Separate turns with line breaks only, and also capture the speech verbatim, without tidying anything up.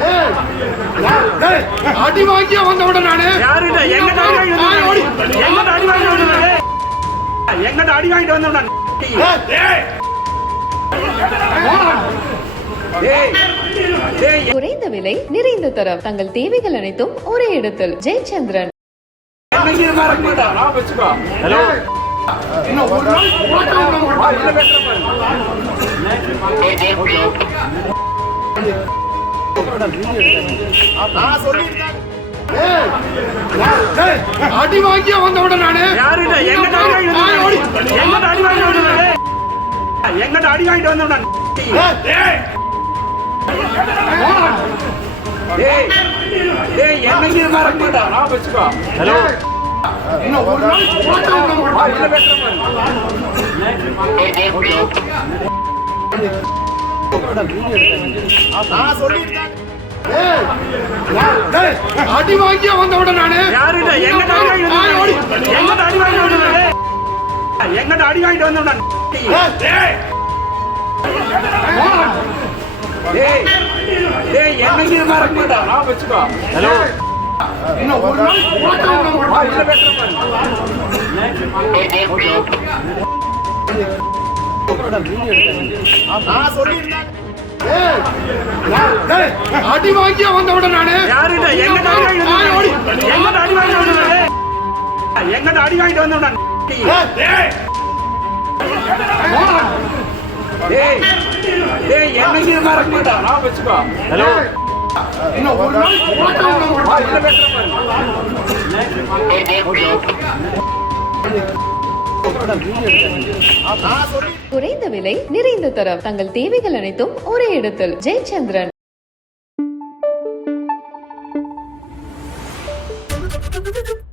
அடி வாங்கிய வந்தவிட நானு
யாருடா எங்க அடி வாங்கி எங்க அடி வாங்கி வந்தவனே எங்க அடி வாங்கிட்டு வந்தவனா
குறைந்த விலை நிறைந்த தரம் தங்கள் தேவைகள் அனைத்தும் ஒரே இடத்தில் ஜெயச்சந்திரன்.
ஹலோ
இன்னும் ஒரு நாள் அடி வாங்கிய வந்தவிட நானு
யாருடா எங்க அடி வாங்கி எங்க அடி வாங்கி வந்தவனே எங்க அடி வாங்கிட்டு வந்தவனா ஹலோ
இன்னும் ஒரு நாள் அடி வாங்கிய வந்தவிட நானு
யாருடா எங்க அடி வாங்கி எங்க அடி வாங்கி வந்தவனே எங்க அடி வாங்கிட்டு வந்தவனா ஹலோ
இன்னும் ஒரு நாள் அடி வாங்கிய வந்தவிட நானு
யாருடா எங்க அடி வாங்கி எங்க அடி வாங்கி வந்தவனே எங்க அடி வாங்கிட்டு வந்தவனா ஹலோ
இன்னும் ஒரு நாள்
குறைந்த விலை நிறைந்த தரம் தங்கள் தேவைகள் அனைத்தும் ஒரே இடத்தில் ஜெயச்சந்திரன்.